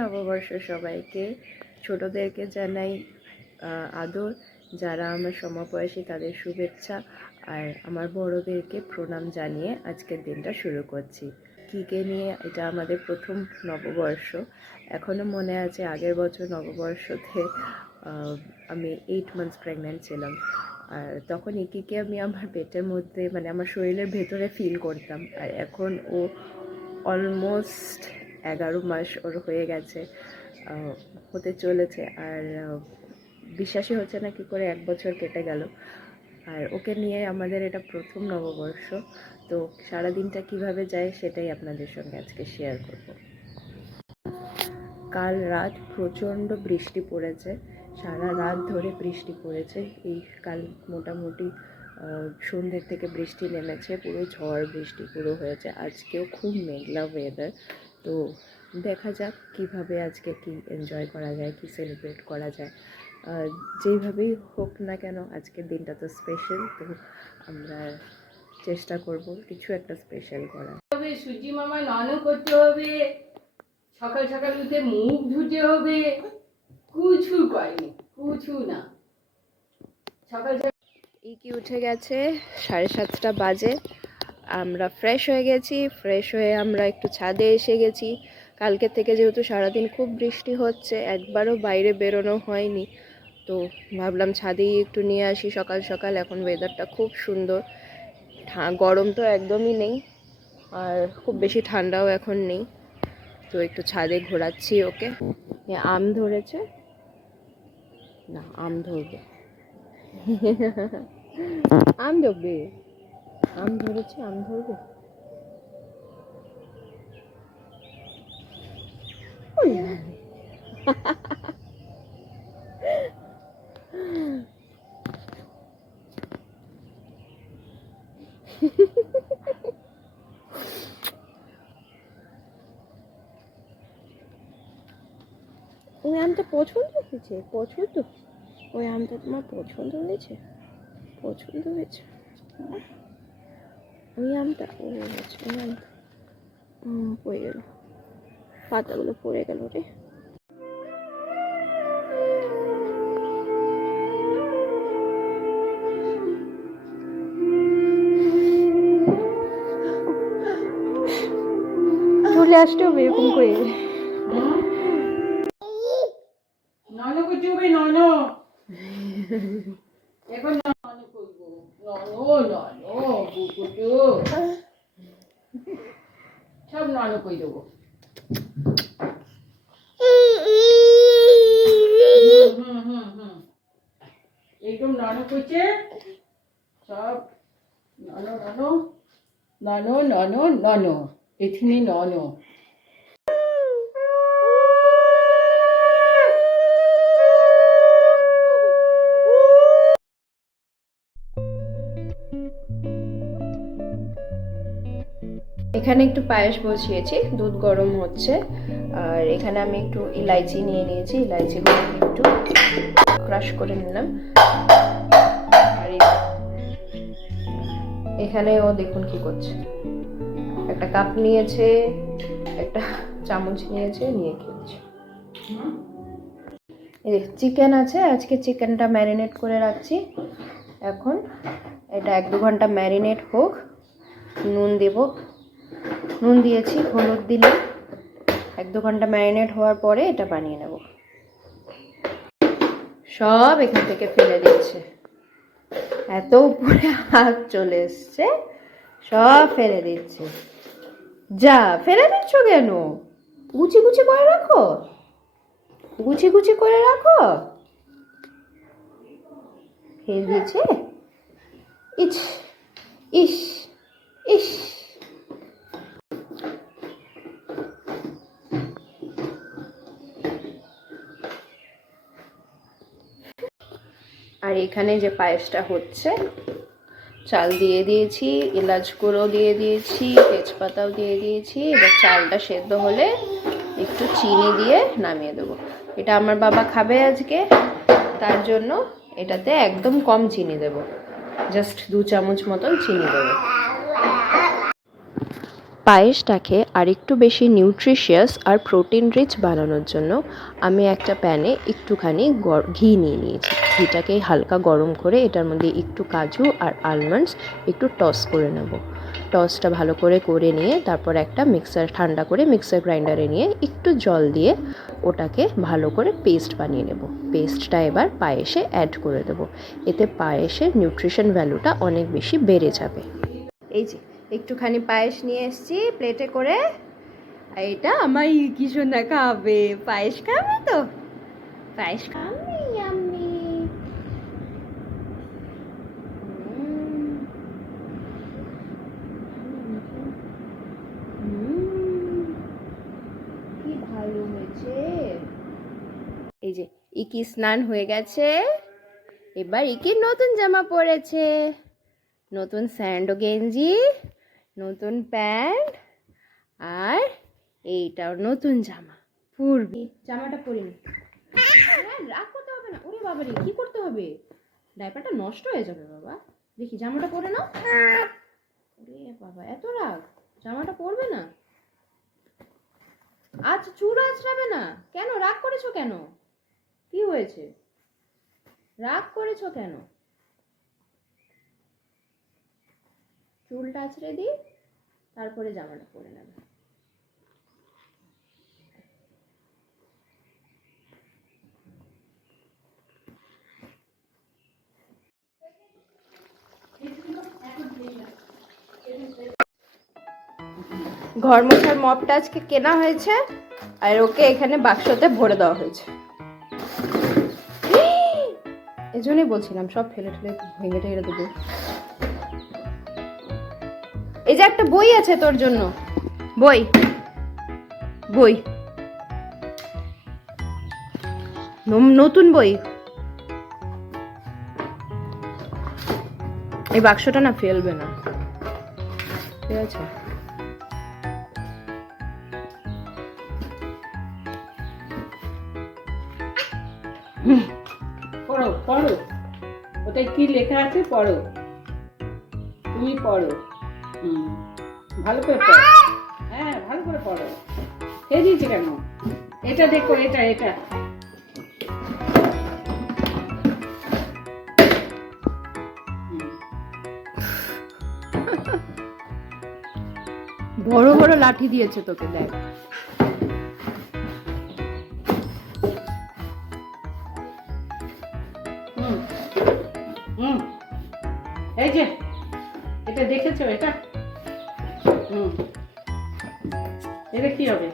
নববর্ষ সবাইকে। ছোটদেরকে জানাই আদর, যারা আমার সমবয়সী তাদের শুভেচ্ছা, আর আমার বড়দেরকে প্রণাম জানিয়ে আজকের দিনটা শুরু করছি। কিকে নিয়ে এটা আমাদের প্রথম নববর্ষ। এখনও মনে আছে আগের বছর নববর্ষতে আমি 8 মান্থস প্রেগনেন্ট ছিলাম, আর তখন ইকিকে আমি আমার পেটের মধ্যে মানে আমার শরীরের ভেতরে ফিল করতাম, আর এখন ও অলমোস্ট 11 মাস ওর হয়ে গেছে, হতে চলেছে। আর বিশ্বাসই হচ্ছে না কী করে 1 বছর কেটে গেল, আর ওকে নিয়ে আমাদের এটা প্রথম নববর্ষ। তো সারাদিনটা কিভাবে যায় সেটাই আপনাদের সঙ্গে আজকে শেয়ার করব। কাল রাত প্রচণ্ড বৃষ্টি পড়েছে, সারা রাত ধরে বৃষ্টি পড়েছে। এই কাল মোটামুটি সন্ধ্যের থেকে বৃষ্টি নেমেছে, পুরো ঝড় বৃষ্টি পুরো হয়েছে। আজকেও খুব মেঘলা ওয়েদার। তো দেখা যাক কিভাবে আজকে কি এনজয় করা যায়, কি সেলিব্রেট করা যায়। যেইভাবেই হোক না কেন আজকের দিনটা তো স্পেশাল, তো আমরা চেষ্টা করব কিছু একটা স্পেশাল করা। সুজি মামা স্নানও করতে হবে, সকাল সকাল উঠে মুখ ধুতে হবে, কিছু করেনি, কিছু না। সকাল ইকি উঠে গেছে, 7:30 বাজে। আমরা ফ্রেশ হয়ে গেছি, ফ্রেশ হয়ে আমরা একটু ছাদে এসে গেছি। কালকে থেকে যেহেতু সারাদিন খুব বৃষ্টি হচ্ছে, একবারও বাইরে বেরোনো হয়নি, তো ভাবলাম ছাদেই একটু নিয়ে আসি সকাল সকাল। এখন ওয়েদারটা খুব সুন্দর, গরম তো একদমই নেই, আর খুব বেশি ঠান্ডাও এখন নেই। তো একটু ছাদে ঘোরাচ্ছি ওকে। আম ধরেছে না, আম ধরবে আম ধরবে, আম ধরেছে, আম ধরবে। ওই আমটা পছন্দ হয়েছে? পছন্দ? ওই আমটা তোমার পছন্দ হয়েছে? পছন্দ হয়েছে ওই আমটা? ও আচ্ছা, ওই আমটা পড়ে গেল, পাতাগুলো পড়ে গেল রে। চলে আসতে হবে এরকম করে। নন করতে হবে, নন এখন নন করবো, নন বুকুটু সব নন করে দেবো। একদম নন করছে সব, নন নন নন নন নন, এখানে নন। এখানে একটু পায়েস বসিয়েছি, দুধ গরম হচ্ছে, আর এখানে আমি একটু ইলাইচি নিয়ে নিয়েছি, ইলাইচিগুলো একটু ক্রাশ করে নিলাম। আর এখানে ও দেখুন কি করছে, একটা কাপ নিয়েছে, একটা চামচ নিয়েছে, নিয়ে খেয়েছে। চিকেন আছে, আজকে চিকেনটা ম্যারিনেট করে রাখছি। এখন এটা 1-2 ঘন্টা ম্যারিনেট হোক। নুন দেব, নুন দিয়েছি, হলুদ দিলে 1-2 ঘন্টা ম্যারিনেট হওয়ার পরে এটা বানিয়ে নেব। সব এখান থেকে ফেলে দিচ্ছে, এত উপরে হাত চলে এসছে, সব ফেলে দিচ্ছে। যা, ফেলে দিচ্ছ কেন? গুছি গুছি করে রাখো, গুছি গুছি করে রাখো। ফেলে দিয়েছে, ইস ইস ইস। আর এখানে যে পায়েসটা হচ্ছে, চাল দিয়ে দিয়েছি, এলাচ গুঁড়ো দিয়ে দিয়েছি, তেজপাতাও দিয়ে দিয়েছি। এবার চালটা সেদ্ধ হলে একটু চিনি দিয়ে নামিয়ে দেবো। এটা আমার বাবা খাবে আজকে, তার জন্য এটাতে একদম কম চিনি দেবো, জাস্ট 2 চামচ মতন চিনি দেবো। পায়েসটাকে আরেকটু বেশি নিউট্রিশিয়াস আর প্রোটিন রিচ বানানোর জন্য আমি একটা প্যানে একটুখানি ঘি নিয়ে নিয়েছি। ঘিটাকে হালকা গরম করে এটার মধ্যে একটু কাজু আর আলমন্ডস একটু টস করে নেব। টসটা ভালো করে নিয়ে তারপর একটা ঠান্ডা করে মিক্সার গ্রাইন্ডারে নিয়ে একটু জল দিয়ে ওটাকে ভালো করে পেস্ট বানিয়ে নেব। পেস্টটা এবার পায়েসে অ্যাড করে দেব। এতে পায়েসের নিউট্রিশন ভ্যালুটা অনেক বেশি বেড়ে যাবে। এই যে একটুখানি পায়েস নিয়ে এসেছি প্লেটে করে। আর এটা আমার কি সুন্দর খাবে। পায়েস খাবে তো? পায়েস খাবে? আমি কি ভালো হয়েছে। এই যে ইকি স্নান হয়ে গেছে, এবার ইকি নতুন জামা পরেছে, নতুন স্যান্ডো গেঞ্জি, নতুন প্যান্ট, আর এইটাও নতুন জামা পরবি। জামাটা পরিনি, রাগ করতে হবে না। ওরে বাবা রে, কি করতে হবে? ডাইপারটা নষ্ট হয়ে যাবে বাবা। দেখি জামাটা পরে নাও। ওরে বাবা, এত রাগ, জামাটা পরবে না? আচ্ছা, চুল আঁচড়াবে না কেন? রাগ করেছো কেন? কি হয়েছে? রাগ করেছো কেন? চুলটা আঁচড়ে দিই, তারপরে জামাটা পরে নেবে। ঘর মোছার মপটা আজকে কেনা হয়েছে, আর ওকে এখানে বাক্সতে ভরে দেওয়া হয়েছে। এজন্যই বলছিলাম সব ফেলে ঠেলে ভেঙে টেঙে দেবো। এই যে একটা বই আছে তোর জন্য, বই বই নতুন বই। এই বাক্সটা না ফেলবে না, ঠিক আছে? পড়ো পড়ো, ওটাই কি লেখা আছে পড়ো, তুমি পড়ো। ভালো করে পড়ো, হ্যাঁ ভালো করে পড়ো। খেয়ে দিয়েছে কেন? এটা দেখো, এটা এটা বড় বড় লাঠি দিয়েছে তোকে, দেখ। এই যে এটা দেখেছো, এটা এটা কি হবে?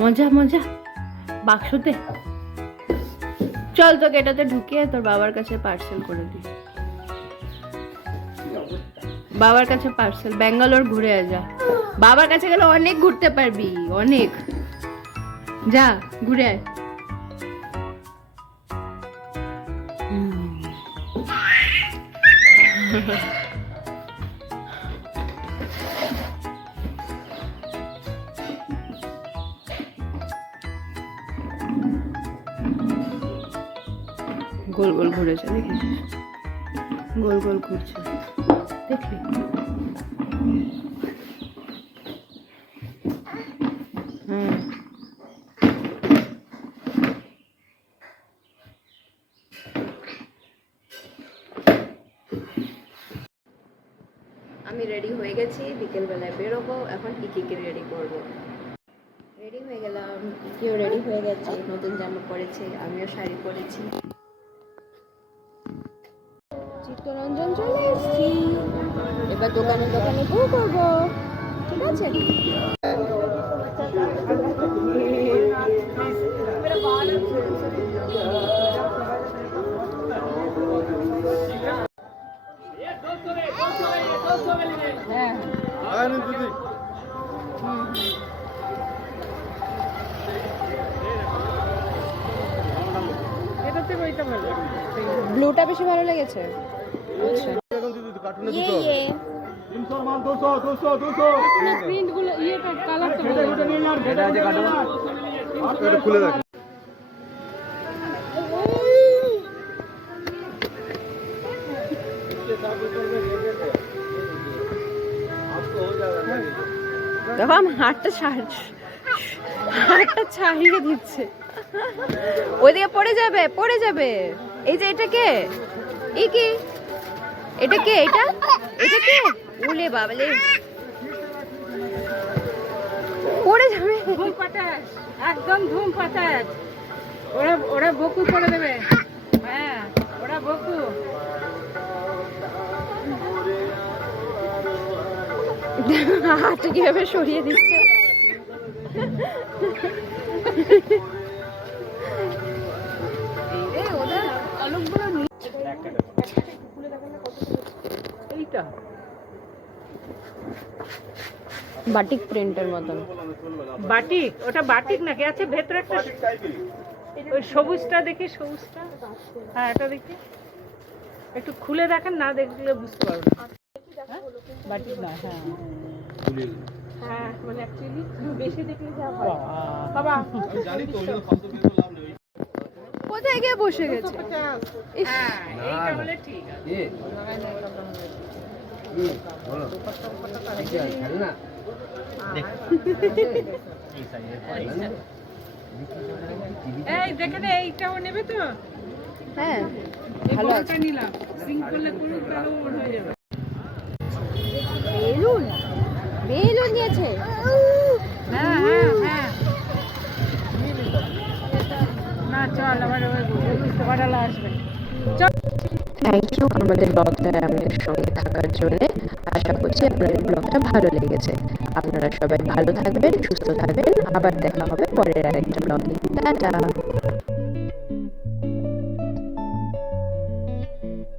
মজা মজা বাক্সতে। চল তোকে এটাতে ঢুকিয়ে তোর বাবার কাছে পার্সেল করে দিই। বাবার কাছে পার্সেল, ব্যাঙ্গালোর ঘুরে যা। বাবার কাছে গেলে অনেক ঘুরতে পারবি, অনেক। যা ঘুরে আয়। গোল গোল ঘুরেছে, দেখেছিস? গোল গোল ঘুরছে, দেখলি? আমি রেডি হয়ে গেছি, বিকেলবেলায় বেরোবো। এখন ইকিকে রেডি করবো। রেডি হয়ে গেলাম, ইকিও রেডি হয়ে গেছে, নতুন জামা পরেছে, আমিও শাড়ি পরেছি। চিত্তরঞ্জন চলে এসেছি, এবার দোকানে দোকানে ঘুরে করবো, ঠিক আছে? ব্লুটা বেশি ভালো লেগেছে। আচ্ছা, দেখো আমার হাতটা ছাড়িয়ে দিচ্ছে। ওইদিকে পড়ে যাবে, পড়ে যাবে। এই যে এটা কে? এই কি? এটা কে? এটা কে? উলে বাবলে, পড়ে যাবে। ধুম পাতাস, একদম ধুম পাতাস। ওরা বকু করে দেবে। হ্যাঁ, ওরা বকু। হাতটা কিভাবে সরিয়ে দিচ্ছে। এইটা বাটিক প্রিন্টের মতন। বাটিক, ওটা বাটিক নাকি? আছে ভেতরে একটা ওই সবুজটা দেখি, সবুজটা। হ্যাঁ, এটা দেখি, একটু খুলে দেখেন, না দেখলে বুঝতে পারবো না। হ্যাঁ? বাটিক না, হ্যাঁ হ্যাঁ, মানে অ্যাকচুয়ালি বেশি দেখলে যা হয়। বাবা কোথায় গিয়ে বসে গেছে? হ্যাঁ, এইটা হলে ঠিক আছে। এই দেখেন, এইটাও নেবে তো? হ্যাঁ, এই ভালো বলটা নিলাম, সিং করলে করুন, তাহলে ওর হয়ে যাবে। বেলুন, বেলুন নিয়েছে। হ্যাঁ হ্যাঁ হ্যাঁ, না চল, আবার ওই ভাড়ালা আসবে। থ্যাংক ইউ আমাদের ব্লগটায় আমাদের সঙ্গে থাকার জন্য। আশা করছি আপনাদের ব্লগটা ভালো লেগেছে। আপনারা সবাই ভালো থাকবেন, সুস্থ থাকবেন। আবার দেখা হবে পরের আরেকটা ব্লগে। টাটা।